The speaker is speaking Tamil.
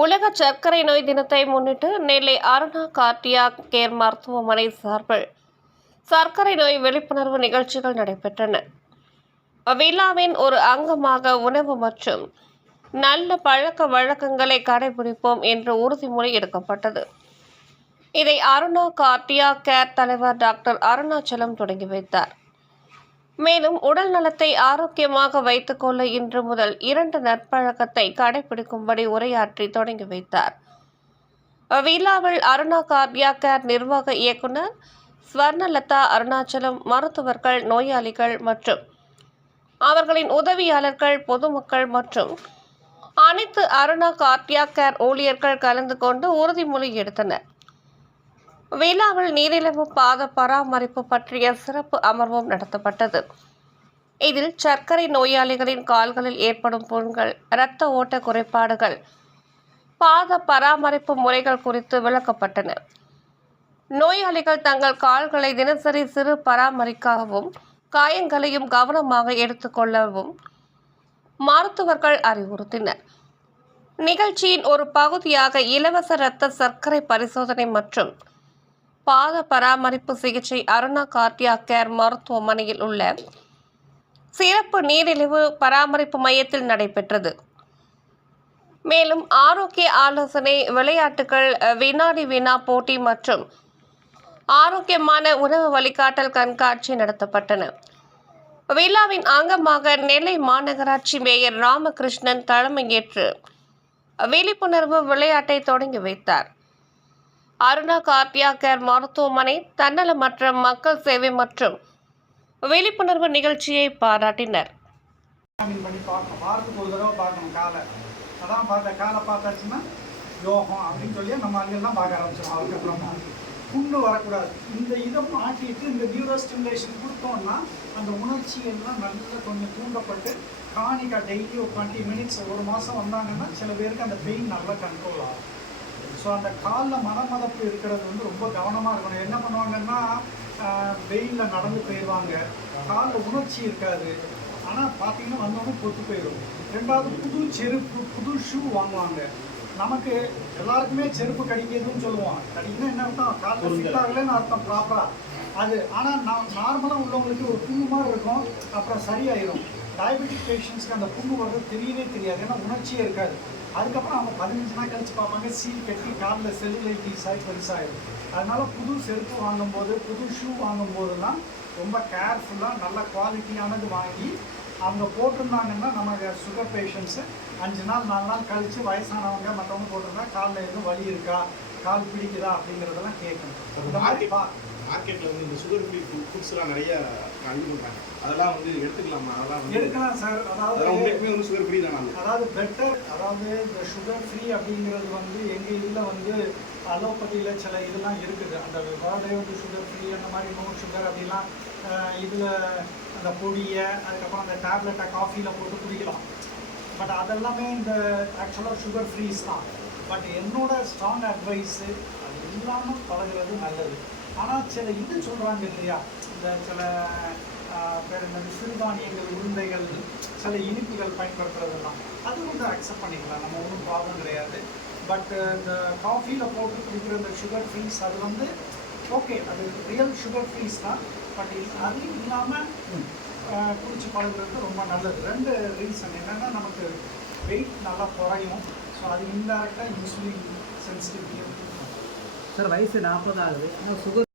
உலக சர்க்கரை நோய் தினத்தை முன்னிட்டு நெல்லை அருணா கார்டியாக் கேர் மருத்துவமனை சார்பில் சர்க்கரை நோய் விழிப்புணர்வு நிகழ்ச்சிகள் நடைபெற்றன. விழாவின் ஒரு அங்கமாக உணவு மற்றும் நல்ல பழக்க வழக்கங்களை கடைபிடிப்போம் என்ற உறுதிமொழி எடுக்கப்பட்டது. இதை அருணா கார்டியாக் கேர் தலைவர் டாக்டர் அருணாச்சலம் தொடங்கி வைத்தார். மேலும் உடல் நலத்தை ஆரோக்கியமாக வைத்துக் கொள்ள இன்று முதல் 2 நற்பழக்கத்தை கடைபிடிக்கும்படி உரையாற்றி தொடங்கி வைத்தார். விழாவில் அருணா கார்டியாக் கேர் நிர்வாக இயக்குனர் ஸ்வர்ணலதா அருணாச்சலம், மருத்துவர்கள், நோயாளிகள் மற்றும் அவர்களின் உதவியாளர்கள், பொதுமக்கள் மற்றும் அனைத்து அருணா கார்டியாக் கேர் ஊழியர்கள் கலந்து கொண்டு உறுதிமொழி எடுத்தனர். விழாவில் நீரிழிவு பாத பராமரிப்பு பற்றிய சிறப்பு அமர்வும் நடத்தப்பட்டது. இதில் சர்க்கரை நோயாளிகளின் கால்களில் ஏற்படும் புண்கள், இரத்த ஓட்ட குறைபாடுகள், பாத பராமரிப்பு முறைகள் குறித்து விளக்கப்பட்டன. நோயாளிகள் தங்கள் கால்களை தினசரி சிறு பராமரிக்கவும், காயங்களையும் கவனமாக எடுத்துக்கொள்ளவும் மருத்துவர்கள் அறிவுறுத்தினர். நிகழ்ச்சியின் ஒரு பகுதியாக இலவச இரத்த சர்க்கரை பரிசோதனை மற்றும் பாத பராமரிப்பு சிகிச்சை அருணா கார்டியாக் கேர் மருத்துவமனையில் உள்ள சிறப்பு நீரிழிவு பராமரிப்பு மையத்தில் நடைபெற்றது. மேலும் ஆரோக்கிய ஆலோசனை, விளையாட்டுகள், வினாடி வினா போட்டி மற்றும் ஆரோக்கியமான உணவு வழிகாட்டல் கண்காட்சி நடத்தப்பட்டன. விழாவின் அங்கமாக நெல்லை மாநகராட்சி மேயர் ராமகிருஷ்ணன் தலைமையேற்று விழிப்புணர்வு விளையாட்டை தொடங்கி வைத்தார். அருணா கார்டியாக் கேர் மருத்துவமனை தன்னலமற்ற மக்கள் சேவை மற்றும் விழிப்புணர்வு நிகழ்ச்சியை பாராட்டினர். வாரத்துக்கு ஒரு தடவை பார்க்கணும் காலை. அதான் காலை பார்த்தாச்சுன்னா யோகம் அப்படின்னு சொல்லி நம்ம அங்கெல்லாம் பார்க்க ஆரம்பிச்சிடும். அதுக்கப்புறமா புண்ணு வரக்கூடாது. இந்த இதை மாட்டிட்டு இந்த நியூரோ ஸ்டிமுலேஷன் கொடுத்தோம்னா அந்த உணர்ச்சிகள்லாம் நல்லா கொஞ்சம் தூண்டப்பட்டு காணிக்கா டெய்லி ஒரு 20 மினிட்ஸ் ஒரு மாதம் வந்தாங்கன்னா சில பேருக்கு அந்த பெயின் நல்லா கண்ட்ரோல் ஆகும். ஸோ அந்த காலில் மனமதப்பு இருக்கிறது வந்து ரொம்ப கவனமாக இருக்கணும். என்ன பண்ணுவாங்கன்னா வெயிலில் நடந்து போயிடுவாங்க, காலில் உணர்ச்சி இருக்காது. ஆனால் பார்த்தீங்கன்னா வந்தோடனே பொத்து போயிடும். ரெண்டாவது புது செருப்பு, புது ஷூ வாங்குவாங்க. நமக்கு எல்லாருக்குமே செருப்பு கடிக்கிறதுன்னு சொல்லுவோம். கடிக்கணும் என்ன அர்த்தம், காலில் ஃபிட் ஆகலைன்னு அர்த்தம் ப்ராப்பராக அது. ஆனால் நார்மலாக உள்ளவங்களுக்கு ஒரு புண்ணு மாதிரி இருக்கும், அப்புறம் சரியாயிடும். டயபெட்டிக் பேஷண்ட்ஸ்க்கு அந்த புண்ணு வர்றது தெரியவே தெரியாது, ஏன்னா உணர்ச்சியே இருக்காது. அதுக்கப்புறம் அவங்க 15 நாள் கழிச்சு பார்ப்பாங்க, சீல் கட்டி காலில் செல்லுலைட்டிஸ் ஆகி பெருசாகிடும். அதனால புது செருப்பு வாங்கும்போது, புது ஷூ வாங்கும்போதுலாம் ரொம்ப கேர்ஃபுல்லாக நல்ல குவாலிட்டியானது வாங்கி அவங்க போட்டிருந்தாங்கன்னா, நமக்கு சுகர் பேஷண்ட்ஸு 5 நாள் 4 நாள் கழித்து வயசானவங்க மற்றவங்க போட்டிருந்தா காலில் எதுவும் வலி இருக்கா, கால் பிடிக்குதா அப்படிங்கிறதெல்லாம் கேட்கணும். இந்த மாதிரி மார்க்கெட்டில் வந்து இந்த சுகர் ஃப்ரீ ஃபுட்ஸ்லாம் நிறைய இது பண்ணுறாங்க. அதெல்லாம் வந்து எடுத்துக்கலாமா? அதெல்லாம் வந்து எடுக்கலாம் சார். அதாவது வந்து சுகர் ஃப்ரீ தானே. அதாவது பெட்டர். அதாவது இந்த சுகர் ஃப்ரீ அப்படிங்கிறது வந்து எங்கள் இதில் வந்து அலோபதியில் சில இதெல்லாம் இருக்குது. அந்த வேர்டே வந்து சுகர் ஃப்ரீ, அந்த மாதிரி நோ சுகர் அப்படிலாம் இதில் அந்த பொடியை, அதுக்கப்புறம் அந்த டேப்லெட்டை காஃபியில் போட்டு குடிக்கலாம். பட் அதெல்லாமே இந்த ஆக்சுவலாக சுகர் ஃப்ரீஸ் தான். பட் என்னோட ஸ்ட்ராங் அட்வைஸு அது இல்லாமல் பழகிறது நல்லது. ஆனால் சில இது சொல்கிறாங்க இல்லையா, இந்த சில பேர் என்னது சிறுதானியங்கள், உருண்டைகள், சில இனிப்புகள் பயன்படுத்துறதெல்லாம் அது வந்து அக்செப்ட் பண்ணிக்கலாம், நம்ம ஒன்றும் ப்ராப்ளம் கிடையாது. பட் இந்த காஃபியில் போட்டு குடிக்கிற இந்த சுகர் ஃப்ரீஸ் அது வந்து ஓகே, அது ரியல் சுகர் ஃப்ரீஸ் தான். பட் அதையும் இல்லாமல் குடிச்சு பழகுறது ரொம்ப நல்லது. 2 ரீசன் என்னென்னா, நமக்கு வெயிட் நல்லா குறையும். ஸோ அது இன்டெரக்டாக இன்சுலின் சென்சிட்டிவிட்டியும். சார் வயசு 40 ஆகுது, ஆனால் சுகர்